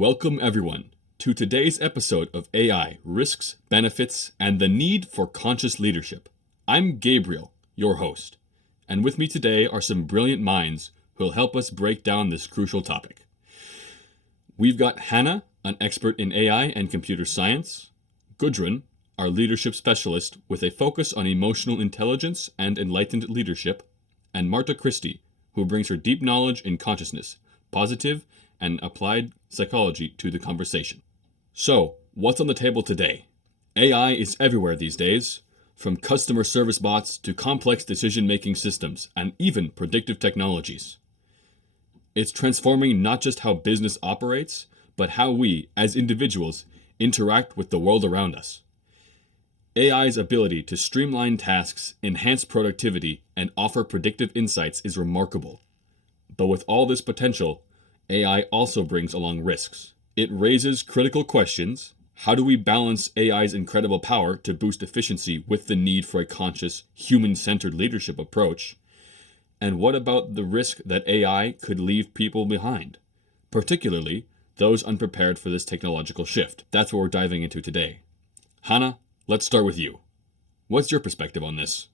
Welcome everyone to today's episode of AI, Risks, Benefits, and the Need for Conscious Leadership. I'm Gabriel, your host, and with me today are some brilliant minds who will help us break down this crucial topic. We've got Hana, an expert in AI and computer science, Gudrun, our leadership specialist with a focus on emotional intelligence and enlightened leadership, and Marta-Kristi, who brings her deep knowledge in consciousness, positive and applied psychology to the conversation. So, what's on the table today? AI is everywhere these days, from customer service bots to complex decision-making systems and even predictive technologies. It's transforming not just how business operates, but how we, as individuals, interact with the world around us. AI's ability to streamline tasks, enhance productivity, and offer predictive insights is remarkable. But with all this potential, AI also brings along risks. It raises critical questions. How do we balance AI's incredible power to boost efficiency with the need for a conscious, human-centered leadership approach? And what about the risk that AI could leave people behind, particularly those unprepared for this technological shift? That's what we're diving into today. Hana, let's start with you. What's your perspective on this?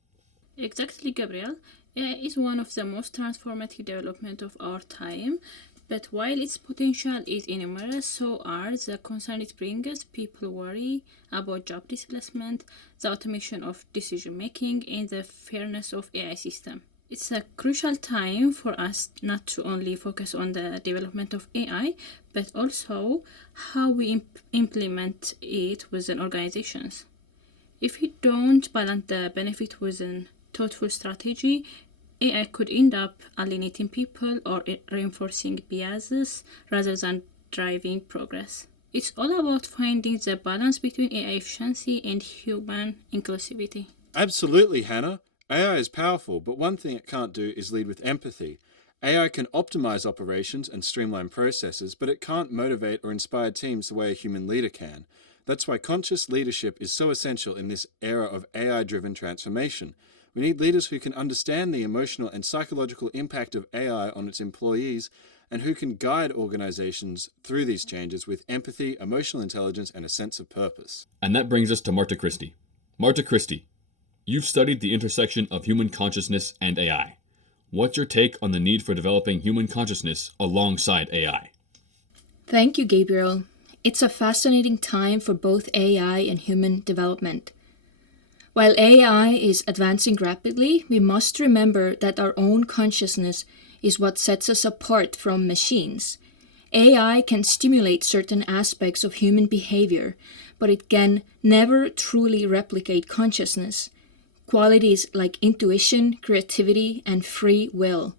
Exactly, Gabriel. AI is one of the most transformative developments of our time. But while its potential is enormous, so are the concerns it brings. People worry about job displacement, the automation of decision-making, and the fairness of AI system. It's a crucial time for us not to only focus on the development of AI, but also how we implement it within organizations. If we don't balance the benefit within thoughtful strategy, AI could end up alienating people or reinforcing biases rather than driving progress. It's all about finding the balance between AI efficiency and human inclusivity. Absolutely, Hannah. AI is powerful, but one thing it can't do is lead with empathy. AI can optimize operations and streamline processes, but it can't motivate or inspire teams the way a human leader can. That's why conscious leadership is so essential in this era of AI-driven transformation. We need leaders who can understand the emotional and psychological impact of AI on its employees and who can guide organizations through these changes with empathy, emotional intelligence, and a sense of purpose. And that brings us to Marta-Kristi. Marta-Kristi, you've studied the intersection of human consciousness and AI. What's your take on the need for developing human consciousness alongside AI? Thank you, Gabriel. It's a fascinating time for both AI and human development. While AI is advancing rapidly, we must remember that our own consciousness is what sets us apart from machines. AI can stimulate certain aspects of human behavior, but it can never truly replicate consciousness, qualities like intuition, creativity, and free will.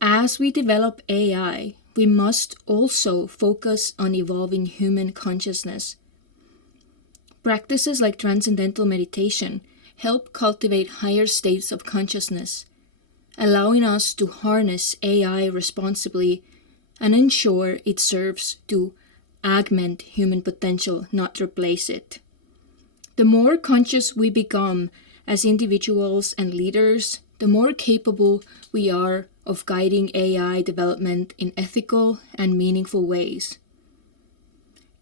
As we develop AI, we must also focus on evolving human consciousness. Practices like transcendental meditation help cultivate higher states of consciousness, allowing us to harness AI responsibly and ensure it serves to augment human potential, not replace it. The more conscious we become as individuals and leaders, the more capable we are of guiding AI development in ethical and meaningful ways.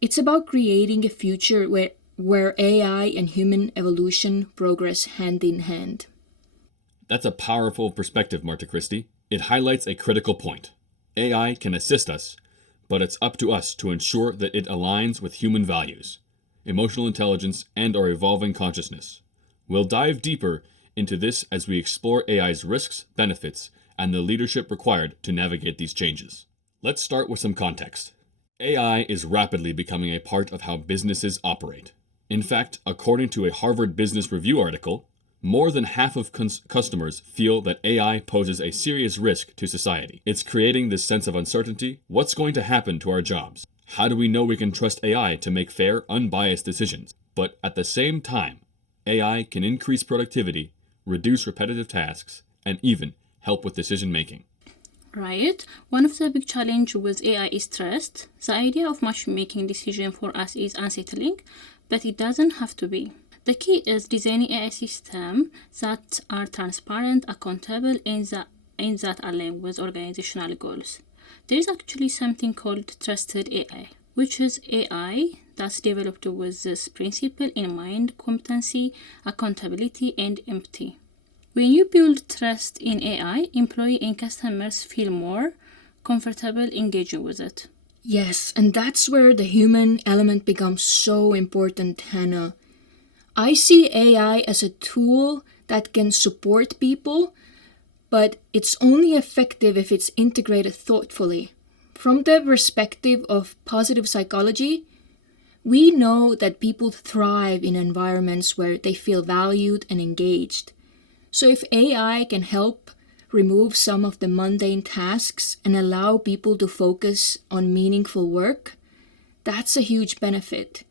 It's about creating a future where AI and human evolution progress hand in hand. That's a powerful perspective, Marta-Kristi. It highlights a critical point. AI can assist us, but it's up to us to ensure that it aligns with human values, emotional intelligence, and our evolving consciousness. We'll dive deeper into this as we explore AI's risks, benefits, and the leadership required to navigate these changes. Let's start with some context. AI is rapidly becoming a part of how businesses operate. In fact, according to a Harvard Business Review article, more than half of customers feel that AI poses a serious risk to society. It's creating this sense of uncertainty. What's going to happen to our jobs? How do we know we can trust AI to make fair, unbiased decisions? But at the same time, AI can increase productivity, reduce repetitive tasks, and even help with decision making. Right? One of the big challenges with AI is trust. The idea of making decisions for us is unsettling, but it doesn't have to be. The key is designing AI systems that are transparent, accountable, and that align with organizational goals. There is actually something called trusted AI, which is AI that's developed with this principle in mind: competency, accountability, and empathy. When you build trust in AI, employees and customers feel more comfortable engaging with it. Yes, and that's where the human element becomes so important, Hannah. I see AI as a tool that can support people, but it's only effective if it's integrated thoughtfully. From the perspective of positive psychology, we know that people thrive in environments where they feel valued and engaged. So if AI can help remove some of the mundane tasks and allow people to focus on meaningful work, that's a huge benefit.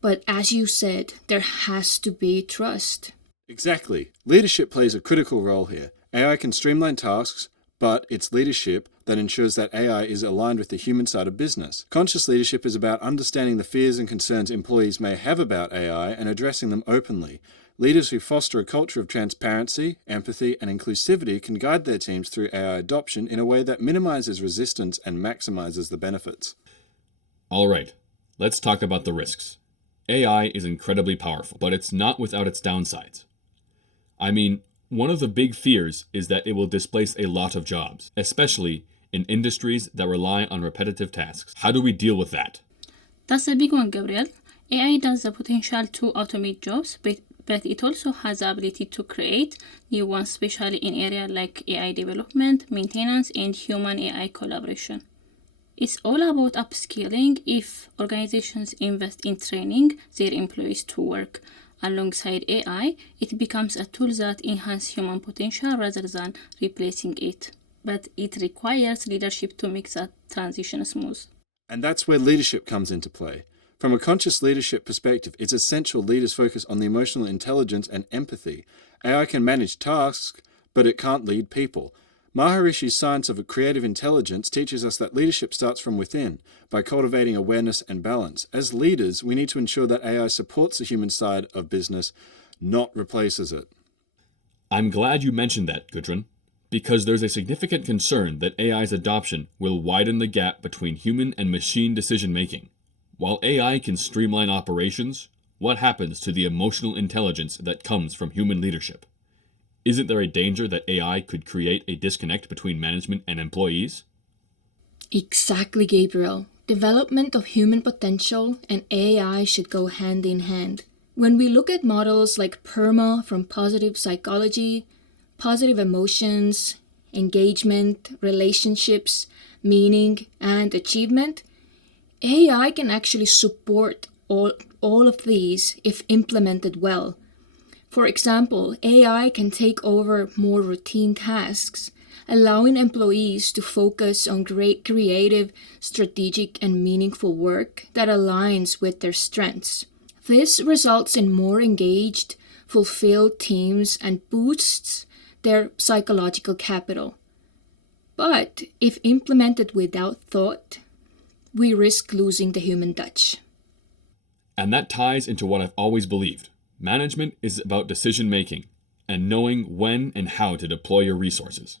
But as you said, there has to be trust. Exactly. Leadership plays a critical role here. AI can streamline tasks, but it's leadership that ensures that AI is aligned with the human side of business. Conscious leadership is about understanding the fears and concerns employees may have about AI and addressing them openly. Leaders who foster a culture of transparency, empathy, and inclusivity can guide their teams through AI adoption in a way that minimizes resistance and maximizes the benefits. All right, let's talk about the risks. AI is incredibly powerful, but it's not without its downsides. I mean, one of the big fears is that it will displace a lot of jobs, especially in industries that rely on repetitive tasks. How do we deal with that? That's a big one, Gabriel. AI has the potential to automate jobs, but it also has the ability to create new ones, especially in areas like AI development, maintenance, and human AI collaboration. It's all about upskilling. If organizations invest in training their employees to work alongside AI, it becomes a tool that enhances human potential rather than replacing it. But it requires leadership to make that transition smooth. And that's where leadership comes into play. From a conscious leadership perspective, it's essential leaders focus on the emotional intelligence and empathy. AI can manage tasks, but it can't lead people. Maharishi's science of creative intelligence teaches us that leadership starts from within, by cultivating awareness and balance. As leaders, we need to ensure that AI supports the human side of business, not replaces it. I'm glad you mentioned that, Gudrun, because there's a significant concern that AI's adoption will widen the gap between human and machine decision-making. While AI can streamline operations, what happens to the emotional intelligence that comes from human leadership? Isn't there a danger that AI could create a disconnect between management and employees? Exactly, Gabriel. Development of human potential and AI should go hand in hand. When we look at models like PERMA from positive psychology, positive emotions, engagement, relationships, meaning, and achievement, AI can actually support all of these if implemented well. For example, AI can take over more routine tasks, allowing employees to focus on great creative, strategic, and meaningful work that aligns with their strengths. This results in more engaged, fulfilled teams and boosts their psychological capital. But if implemented without thought, we risk losing the human touch. And that ties into what I've always believed. Management is about decision-making and knowing when and how to deploy your resources.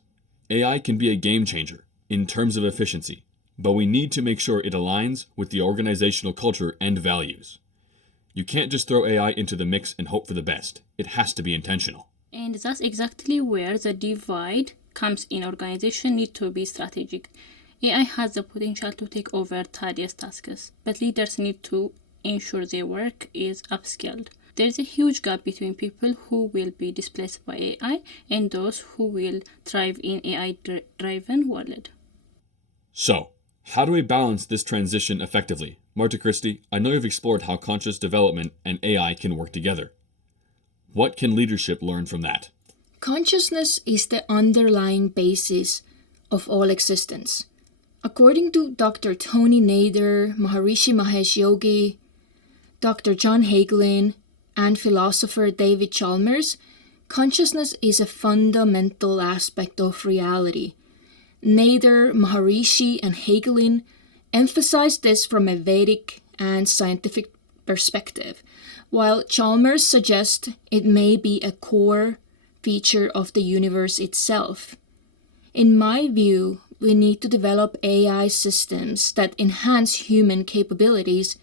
AI can be a game changer in terms of efficiency, but we need to make sure it aligns with the organizational culture and values. You can't just throw AI into the mix and hope for the best. It has to be intentional. And that's exactly where the divide comes in. Organizations need to be strategic. AI has the potential to take over tedious tasks, but leaders need to ensure their work is upskilled. There's a huge gap between people who will be displaced by AI and those who will thrive in AI-driven world. So, how do we balance this transition effectively? Marta-Kristi, I know you've explored how conscious development and AI can work together. What can leadership learn from that? Consciousness is the underlying basis of all existence. According to Dr. Tony Nader, Maharishi Mahesh Yogi, Dr. John Hagelin, and philosopher David Chalmers, consciousness is a fundamental aspect of reality. Nader, Maharishi, and Hagelin emphasize this from a Vedic and scientific perspective, while Chalmers suggests it may be a core feature of the universe itself. In my view, we need to develop AI systems that enhance human capabilities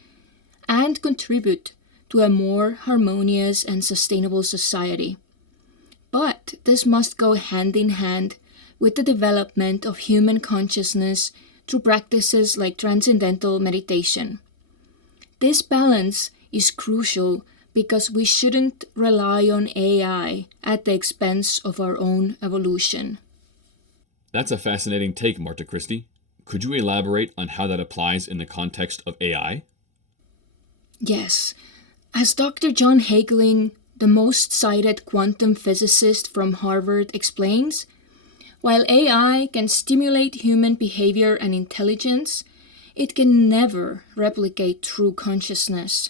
and contribute to a more harmonious and sustainable society. But this must go hand in hand with the development of human consciousness through practices like transcendental meditation. This balance is crucial because we shouldn't rely on AI at the expense of our own evolution. That's a fascinating take, Marta-Kristi. Could you elaborate on how that applies in the context of AI? Yes. As Dr. John Hageling, the most cited quantum physicist from Harvard, explains, while AI can stimulate human behavior and intelligence, it can never replicate true consciousness.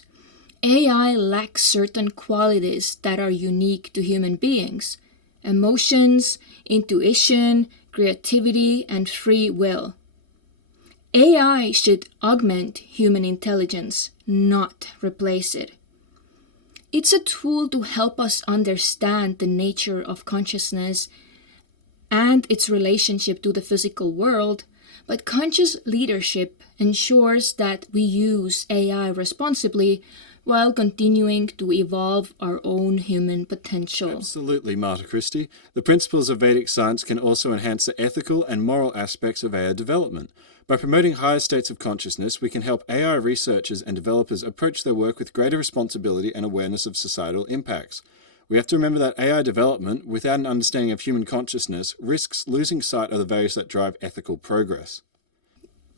AI lacks certain qualities that are unique to human beings: emotions, intuition, creativity, and free will. AI should augment human intelligence, not replace it. It's a tool to help us understand the nature of consciousness and its relationship to the physical world, but conscious leadership ensures that we use AI responsibly while continuing to evolve our own human potential. Absolutely, Marta-Kristi. The principles of Vedic science can also enhance the ethical and moral aspects of AI development. By promoting higher states of consciousness, we can help AI researchers and developers approach their work with greater responsibility and awareness of societal impacts. We have to remember that AI development, without an understanding of human consciousness, risks losing sight of the values that drive ethical progress.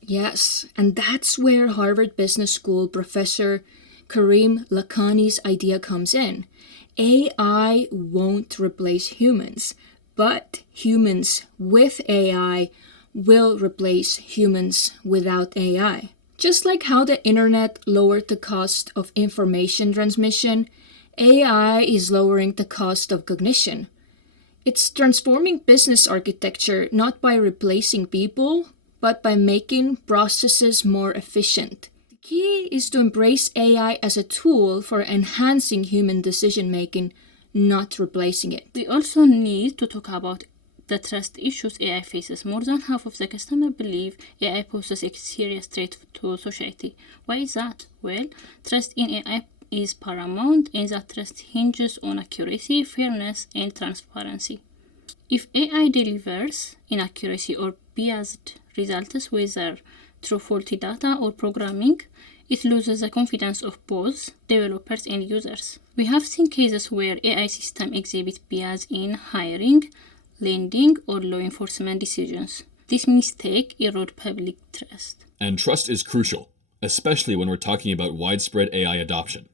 Yes, and that's where Harvard Business School professor Karim Lakhani's idea comes in. AI won't replace humans, but humans with AI will replace humans without AI. Just like how the internet lowered the cost of information transmission, AI is lowering the cost of cognition. It's transforming business architecture not by replacing people, but by making processes more efficient. The key is to embrace AI as a tool for enhancing human decision-making, not replacing it. We also need to talk about the trust issues AI faces. More than half of the customers believe AI poses a serious threat to society. Why is that? Well, trust in AI is paramount, and that trust hinges on accuracy, fairness, and transparency. If AI delivers inaccuracy or biased results, whether through faulty data or programming, it loses the confidence of both developers and users. We have seen cases where AI systems exhibit bias in hiring, lending, or law enforcement decisions. This mistake erode public trust. And trust is crucial, especially when we're talking about widespread AI adoption.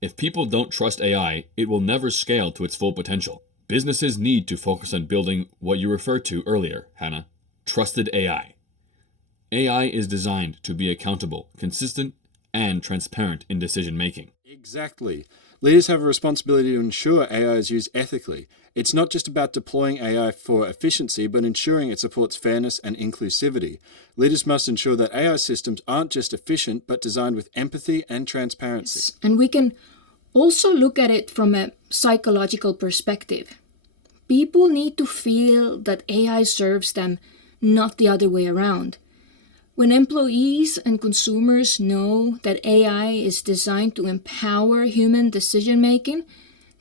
If people don't trust AI, it will never scale to its full potential. Businesses need to focus on building what you referred to earlier, Hana, trusted AI. AI is designed to be accountable, consistent, and transparent in decision-making. Exactly. Leaders have a responsibility to ensure AI is used ethically. It's not just about deploying AI for efficiency, but ensuring it supports fairness and inclusivity. Leaders must ensure that AI systems aren't just efficient, but designed with empathy and transparency. And we can also look at it from a psychological perspective. People need to feel that AI serves them, not the other way around. When employees and consumers know that AI is designed to empower human decision-making,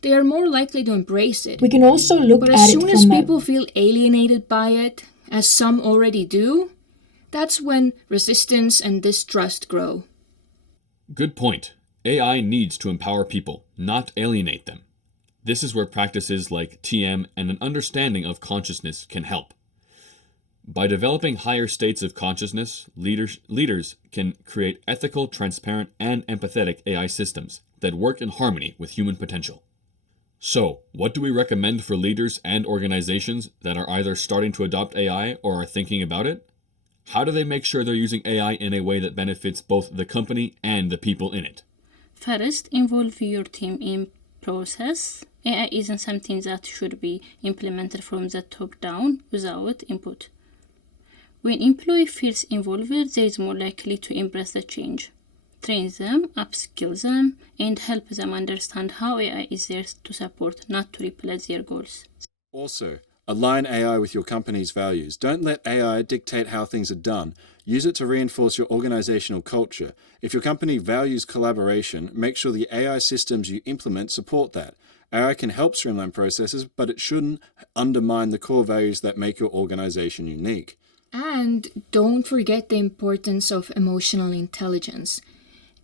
they are more likely to embrace it. We can also look But at as it soon as from people feel alienated by it, as some already do, that's when resistance and distrust grow. Good point. AI needs to empower people, not alienate them. This is where practices like TM and an understanding of consciousness can help. By developing higher states of consciousness, leaders can create ethical, transparent, and empathetic AI systems that work in harmony with human potential. So, what do we recommend for leaders and organizations that are either starting to adopt AI or are thinking about it? How do they make sure they're using AI in a way that benefits both the company and the people in it? First, involve your team in process. AI isn't something that should be implemented from the top down without input. When employee feels involved, they is more likely to embrace the change. Train them, upskill them, and help them understand how AI is there to support, not to replace their goals. Also, Align AI with your company's values. Don't let AI dictate how things are done. Use it to reinforce your organizational culture. If your company values collaboration, make sure the AI systems you implement support that. AI can help streamline processes, but it shouldn't undermine the core values that make your organization unique. And don't forget the importance of emotional intelligence.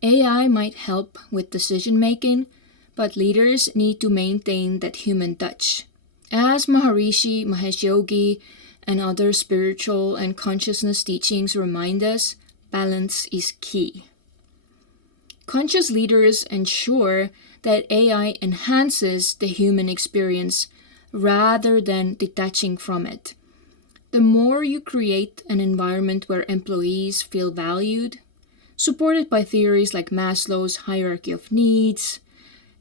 AI might help with decision making, but leaders need to maintain that human touch. As Maharishi Mahesh Yogi and other spiritual and consciousness teachings remind us, balance is key. Conscious leaders ensure that AI enhances the human experience rather than detaching from it. The more you create an environment where employees feel valued, supported by theories like Maslow's hierarchy of needs,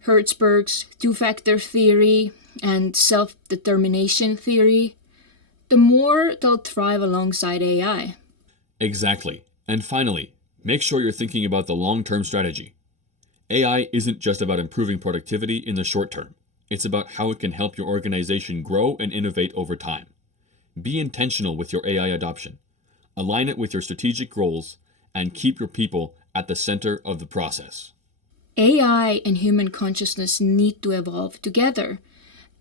Hertzberg's two-factor theory, and self-determination theory, the more they'll thrive alongside AI. Exactly. And finally, make sure you're thinking about the long-term strategy. AI isn't just about improving productivity in the short term. It's about how it can help your organization grow and innovate over time. Be intentional with your AI adoption. Align it with your strategic goals and keep your people at the center of the process. AI and human consciousness need to evolve together.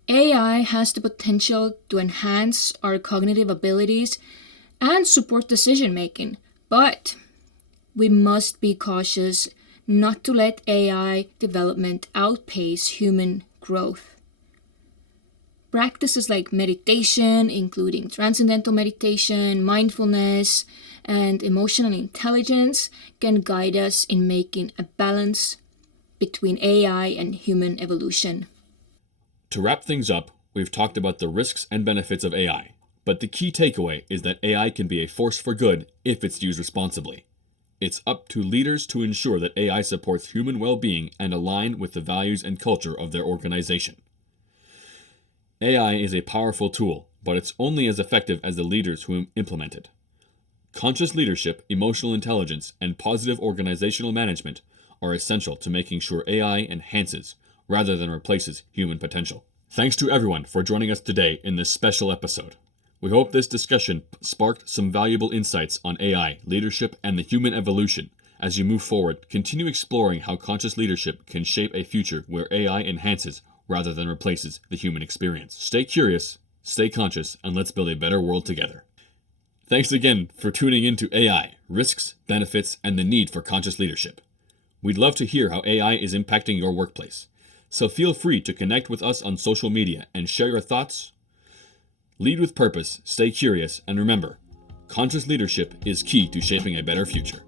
AI has the potential to enhance our cognitive abilities and support decision making, but we must be cautious not to let AI development outpace human growth. Practices like meditation, including transcendental meditation, mindfulness, and emotional intelligence, can guide us in making a balance between AI and human evolution. To wrap things up, we've talked about the risks and benefits of AI, but the key takeaway is that AI can be a force for good if it's used responsibly. It's up to leaders to ensure that AI supports human well-being and align with the values and culture of their organization. AI is a powerful tool, but it's only as effective as the leaders who implement it. Conscious leadership, emotional intelligence, and positive organizational management are essential to making sure AI enhances rather than replaces human potential. Thanks to everyone for joining us today in this special episode. We hope this discussion sparked some valuable insights on AI, leadership, and the human evolution. As you move forward, continue exploring how conscious leadership can shape a future where AI enhances rather than replaces the human experience. Stay curious, stay conscious, and let's build a better world together. Thanks again for tuning into AI, risks, benefits, and the need for conscious leadership. We'd love to hear how AI is impacting your workplace. So feel free to connect with us on social media and share your thoughts. Lead with purpose, stay curious, and remember, conscious leadership is key to shaping a better future.